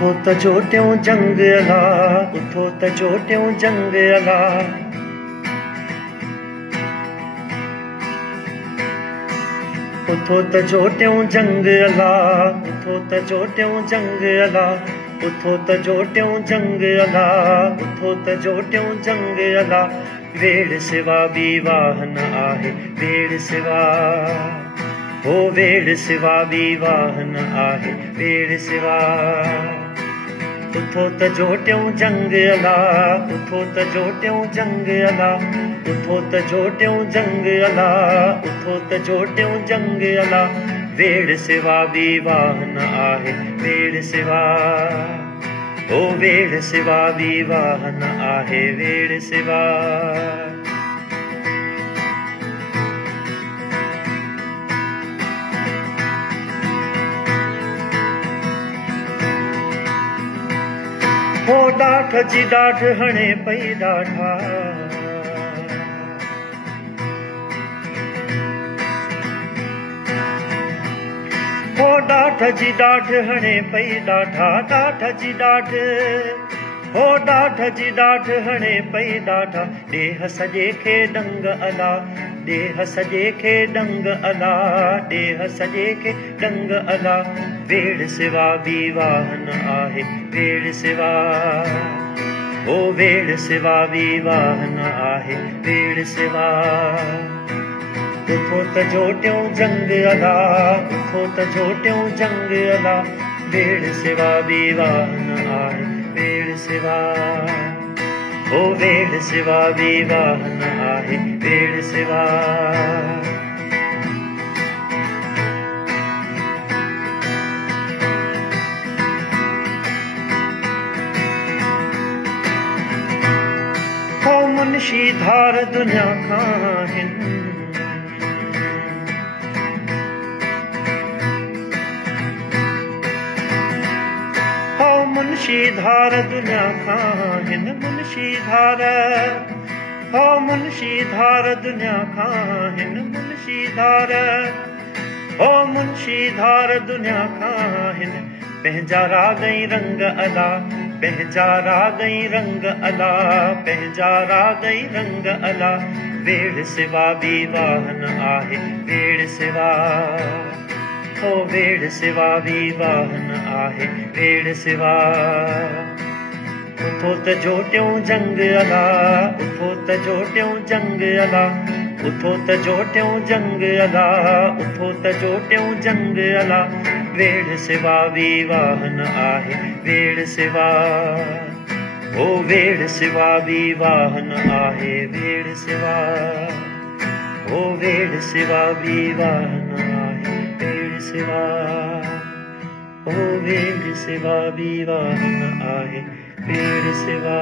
उथो त जोटियूं जंग अला, उथो त जोटियूं जंग अला। उथो त जोटियूं जंग अला, उथो त जोटियूं जंग अला। उथो त जोटियूं जंग अला, उथो त जोटियूं जंग अला। वेड़ सिवा ॿी वाह न आहे, वेड़ सिवा हो वेड़ सिवा ॿी वाह न आहे, वेड़ सिवा। उथो त जोटियूं जंग अला, उथो त जोटियूं जंग अला। उथो त जोटियूं जंग अला, उथो त जोटियूं जंग अला। वेड़ सिवा ॿी वाह न आहे, वेड़ सिवा हो वेड़ सिवा ॿी वाह न आहे, वेड़ सिवा। हो ॾाठ जी ॾाढ हणे पई ॾाढा, हो ॾाठ जी ॾाढ हणे पई ॾाढा। ॾाठ जी ॾाढ हो ॾाठ जी ॾाढ हणे पई ॾाढा। ॾेह सॼे खे डंग अला, ॾेह सॼे खे डंग अला, ॾेह सॼे खे डंग अला। वेड़ सिवा ॿी वाह न आहे, वेड़ सिवा हो वेड़ सिवा ॿी वाह न आहे, वेड़ सिवा। उथो त जोटियूं जंग अला, उथो त जोटियूं जंग अला। वेड़ सिवा ॿी वाह न आहे, वेड़ सिवा हो वेड़ सिवा ॿी वाह न आहे, वेड़ सिवा। हो मुंशी धार दुनिया खां हिन, मुंशी धार दुनिया खां हिन, मुंशी धार हो मुंशी धार दुनिया खां हिन, मुंशी धार हो मुंशी धार दुनिया खां हिन। पंहिंजा रागई रंग अला, पंहिंजा रागई रंग अला, पंहिंजा रागई रंग अला। वेड़ सिवा ॿी वाह न आहे, वेड़ सिवा हो वेड़ सिवा ॿी वाह न आहे, वेड़ सिवा। उथो त जोटियूं जंग अला, उथो त जोटियूं जंग अला। उथो त जोटियूं जंग अला, उथो त जोटियूं जंग अला। वेड़ सिवा ॿी वाह न आहे, वेड़ सिवा हो वेड़ सिवा ॿी वाह न आहे, वेड़ सिवा हो वेड़ सिवा ॿी वाह न आहे, वेड़ सिवा हो वेड़ सिवा ॿी वाह न आहे, वेड़ सिवा।